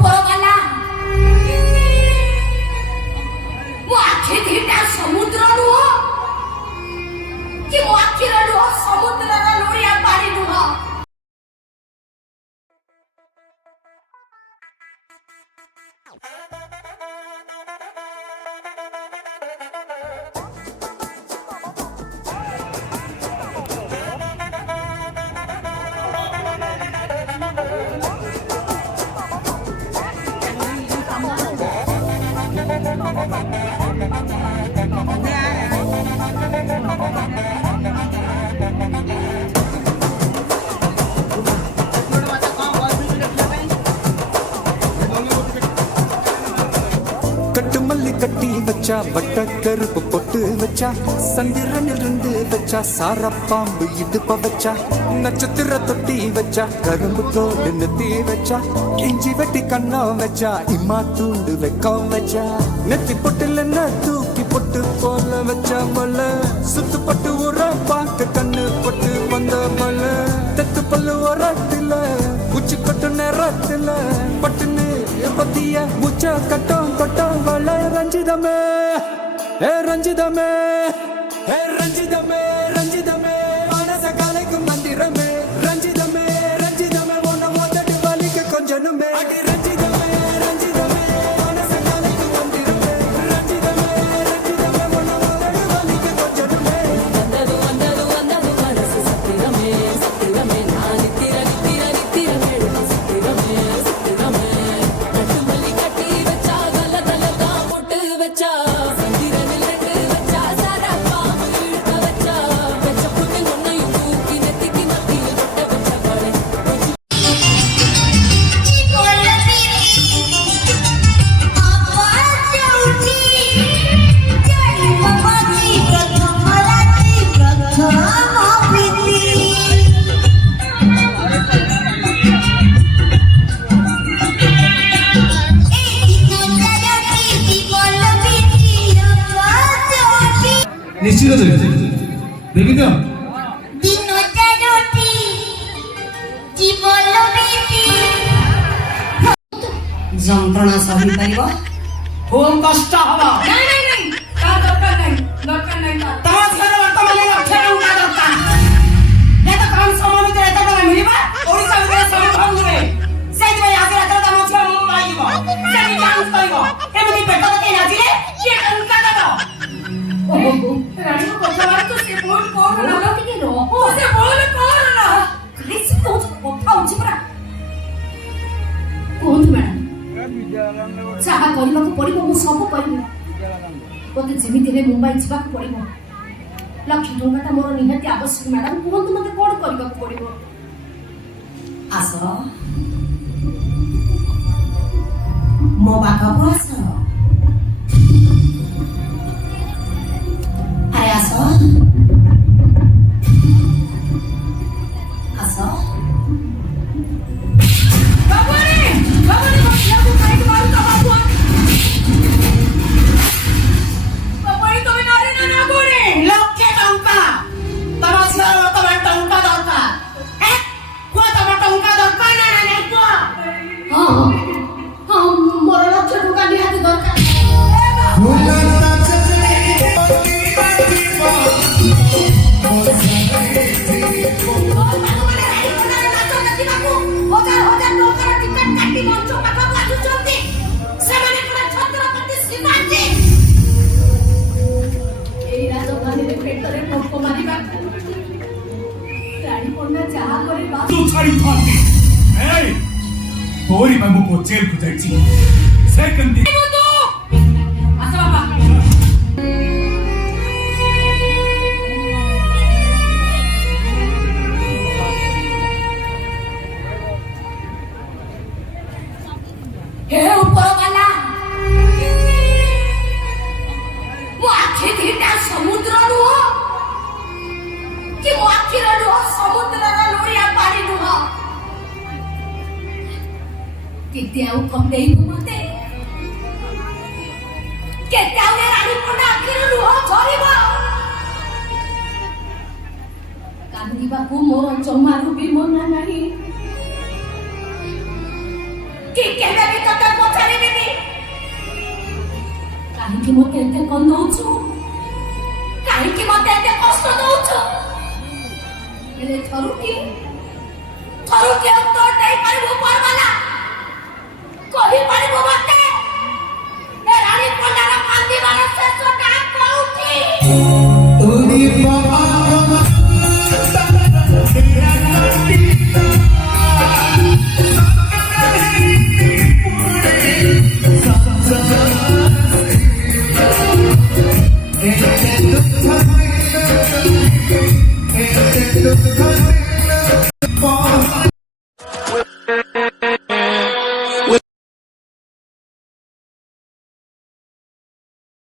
ଉପର ବାଲା ମୋ ଆଖି ଦିଟା ସମୁଦ୍ର ନୁହଁ କି ମୋ ଆଖିର ଲୁହ ସମୁଦ୍ରର ଲୁଣିଆ ପାଣି ନୁହଁ। கட்டுமல்லி கட்டி வச்சா வட்ட கருப்பு பொட்டு வச்சா சந்திரனில் இருந்து வச்சா சாரப்பாம்பு இடுப்ப வச்சா நட்சத்திர தொட்டி வச்சா கரும்பு தோடு நெத்தி வச்சா இஞ்சி வெட்டி கண்ணம் வச்சா இம்மா தூண்டு வெக்கம் வச்சா நெத்தி பொட்டுல தூக்கி பொட்டு போல வச்சா மல சுத்து பட்டு உர பார்க்க கண்ணு பொட்டு வந்த மல தெத்து பல்லு உரத்துல உச்சி கொட்டு நேரத்துல பட்டுன்னு பத்திய முச்ச கட்டம் கொட்டம் வள ரஞ்சிதமே ஏ ரஞ்சிதமே ஏ ரஞ்சிதமே ரஞ்சிதமே மனச கலைக்கும் மந்திரமே ரஞ்சிதமே ரஞ்சிதமே உன்னை ஓதட்டு வலிக்கு கொஞ்சனுமே ரஞ்சிதமே ரஞ்சிதமே மனச கலைக்கும் மந்திரமே ரஞ்சிதமே ரஞ்சிதமே உன்னை ஓதட்டு வலிக்கு கொஞ்சனுமே வந்தது வந்தது வந்தது மனசு சத்திரமே சத்திரமே நான் நித்திர நித்திர நித்திர எழுதி சத்திரமே சத்திரமே கட்டுமல்லி கட்டி வச்சா கல கல தான் பொட்டு வச்சா சந்திரனில் ரெண்டு வச்சா சாரப்பாம்பு இழுக்க வச்சா வச்ச புண்ணு ஒன்னையும் தூக்கி நெத்திக்கு மத்தியில் கொட்ட வச்ச காலை নিশ্চিত দেখি তো যন্ত্রণা সহিপারিব খুব কষ্ট হব নাই নাই নাই তার দরকার নাই দরকার নাই তোমার ছেলে বর্তমানে লক্ষে টঙ্কা দরকার এত কম সময় ভিতরে এত টাকা মিলিবা ওড়িশা ভিতরে সব ভাঙবে সেইভাবে আগে রাতে তম ছেলে মুম্বাই যাব সেটি ডান্স করিব এমনি পেট থেকে নাচিলে কি টঙ্কা দেব রানী কথাবার তো সে ভুল করো না থেকে রহো সে ভুল করো না কাইছি তো কথা হচ্ছে পরা কোন ম্যাডাম ଯାହା କରିବାକୁ ପଡ଼ିବ ମୁଁ ସବୁ କରିବି ମୋତେ ଯେମିତି ହେଲେ ମୁମ୍ବାଇ ଯିବାକୁ ପଡ଼ିବ ଲକ୍ଷ ଟଙ୍କାଟା ମୋର ନିହାତି ଆବଶ୍ୟକ ମ୍ୟାଡାମ କୁହନ୍ତୁ ମୋତେ କଣ କରିବାକୁ ପଡ଼ିବ ଆସ ମୋ ପାଖକୁ ଆସ ଆରେ ଆସ ଆସ ବାବୁଆରେ ବାବୁଆରେ ବାବୁଆକୁ ଖାଇକି ମାରୁଛ ବାବୁଆ ବାବୁଆରେ ତମେ ନାରୀ ନା ନା ଗୋରେ লক্ষে টঙ্কা তোমার ছেলে বর্তমানে টঙ্কা দরকার হ্যাঁ কোন তোমার টঙ্কা দরকার না না নাই কোন ହଁ ହଁ ମୋର ଲକ୍ଷ ଟଙ୍କା ନିହାତି ଦରକାର तू छाड़ी फांदी ए तोरी बाबू को जेल को जाइची सेकंड दी আচ্ছা বাবা হে উপর বালা ମୋ ଆଖି ଦିଟା ସମୁଦ୍ର ନୁହଁ କି ମୋ ଆଖିର ଲୁହ ସମୁଦ୍ରର ଲୁଣିଆ ପାଣି ନୁହଁ କେତେ ଆଉ କମେଇବୁ ମତେ କେତେ ଆଉ ରାଣୀ ପଣ୍ଡା ଆଖିର ଲୁହ ଝରିବ କାନ୍ଦିବାକୁ ମୋର ଜମାରୁ ବି ମନା ନାହିଁ କି କେବେ ବି ତ କାହିଁକି ମୋତେ ଏତେ କନ୍ଦଉଛୁ?